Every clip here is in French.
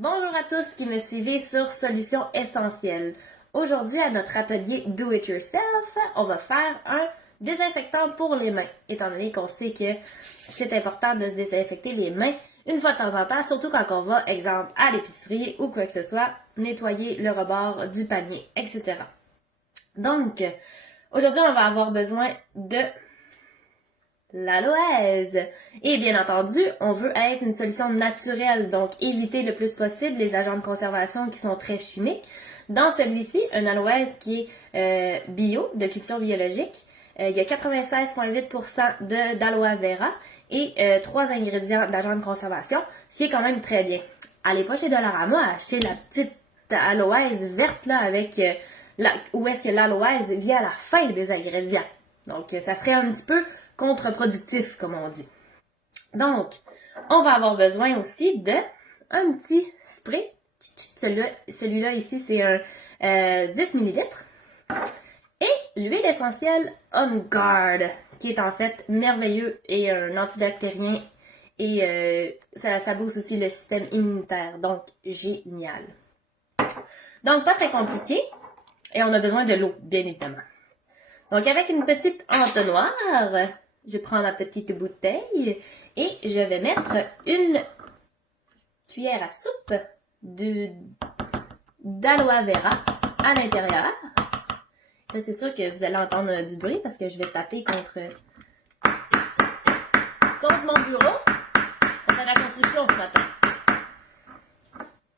Bonjour à tous qui me suivez sur Solutions Essentielles. Aujourd'hui, à notre atelier Do It Yourself, on va faire un désinfectant pour les mains, étant donné qu'on sait que c'est important de se désinfecter les mains une fois de temps en temps, surtout quand on va, exemple, à l'épicerie ou quoi que ce soit, nettoyer le rebord du panier, etc. Donc, aujourd'hui, on va avoir besoin de l'aloèse. Et bien entendu, on veut être une solution naturelle, donc éviter le plus possible les agents de conservation qui sont très chimiques. Dans celui-ci, un aloèse qui est bio, de culture biologique. Il y a 96,8% d'aloe vera et 3 ingrédients d'agents de conservation, ce qui est quand même très bien. Allez pas chez Dollarama acheter la petite aloèse verte là avec où est-ce que l'aloèse vient à la fin des ingrédients. Donc, ça serait un petit peu contre-productif, comme on dit. Donc, on va avoir besoin aussi de un petit spray. Celui-là ici, c'est un 10 ml. Et l'huile essentielle On Guard, qui est en fait merveilleux et un antibactérien. Et ça booste aussi le système immunitaire. Donc, génial. Donc, pas très compliqué. Et on a besoin de l'eau, bien évidemment. Donc, avec une petite entonnoir, je prends ma petite bouteille et je vais mettre une cuillère à soupe d'aloe vera à l'intérieur. Là, c'est sûr que vous allez entendre du bruit parce que je vais taper contre mon bureau. On fait la construction ce matin.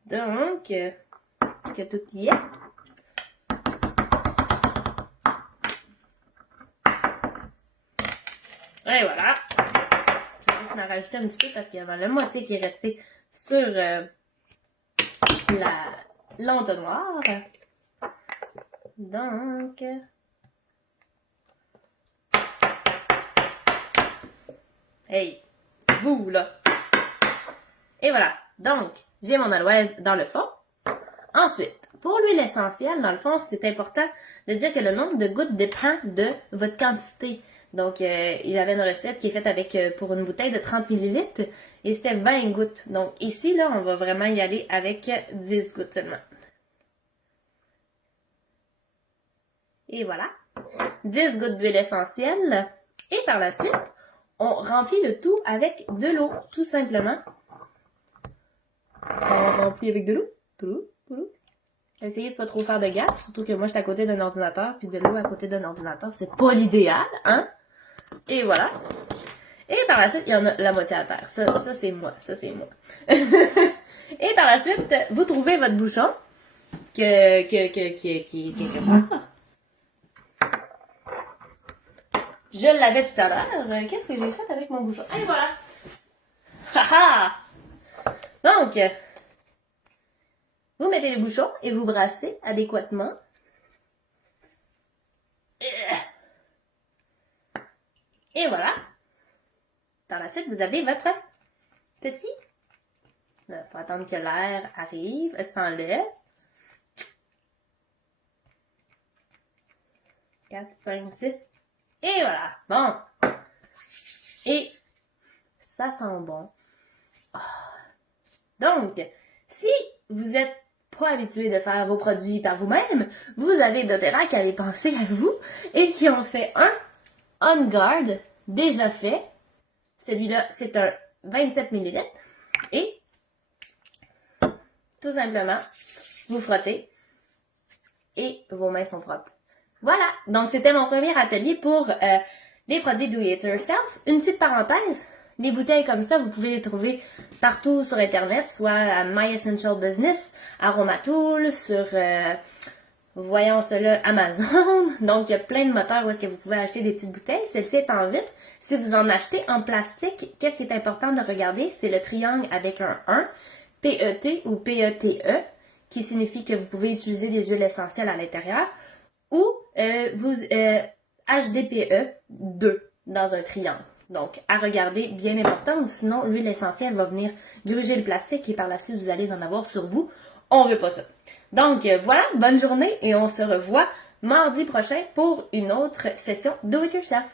Donc, que tout y est. Et voilà. Je vais juste m'en rajouter un petit peu parce qu'il y en a la moitié qui est restée sur l'entonnoir. Donc, hey, vous là. Et voilà. Donc, j'ai mon aloèse dans le fond. Ensuite, pour l'huile essentielle, dans le fond, c'est important de dire que le nombre de gouttes dépend de votre quantité. Donc, j'avais une recette qui est faite avec pour une bouteille de 30 ml et c'était 20 gouttes. Donc, ici, là, on va vraiment y aller avec 10 gouttes seulement. Et voilà. 10 gouttes d'huile essentielle. Et par la suite, on remplit le tout avec de l'eau, tout simplement. On remplit avec de l'eau. Essayez de pas trop faire de gaffe, surtout que moi, je suis à côté d'un ordinateur, puis de l'eau à côté d'un ordinateur, c'est pas l'idéal, hein? Et voilà. Et par la suite, il y en a la moitié à terre. Ça c'est moi. Et par la suite, vous trouvez votre bouchon qui est quelque part. Je l'avais tout à l'heure. Qu'est-ce que j'ai fait avec mon bouchon? Et voilà. Haha! Donc, vous mettez le bouchon et vous brassez adéquatement. Et voilà. Par la suite, vous avez votre petit. Il faut attendre que l'air arrive. Elle s'enlève. 4, 5, 6. Et voilà. Bon. Et ça sent bon. Donc, si vous êtes pas habitué de faire vos produits par vous-même, vous avez doTERRA qui avaient pensé à vous et qui ont fait un On Guard déjà fait. Celui-là, c'est un 27 ml. Et tout simplement, vous frottez et vos mains sont propres. Voilà, donc c'était mon premier atelier pour les produits Do It Yourself. Une petite parenthèse, les bouteilles comme ça, vous pouvez les trouver partout sur Internet, soit à My Essential Business, Aromatool, sur, voyons cela, Amazon. Donc, il y a plein de moteurs où est-ce que vous pouvez acheter des petites bouteilles. Celle-ci est en vitre. Si vous en achetez en plastique, qu'est-ce qui est important de regarder? C'est le triangle avec un 1, PET ou PETE, qui signifie que vous pouvez utiliser des huiles essentielles à l'intérieur, ou HDPE 2 dans un triangle. Donc, à regarder, bien important, ou sinon l'huile essentielle va venir gruger le plastique et par la suite, vous allez en avoir sur vous. On veut pas ça. Donc, voilà, bonne journée et on se revoit mardi prochain pour une autre session Do It Yourself.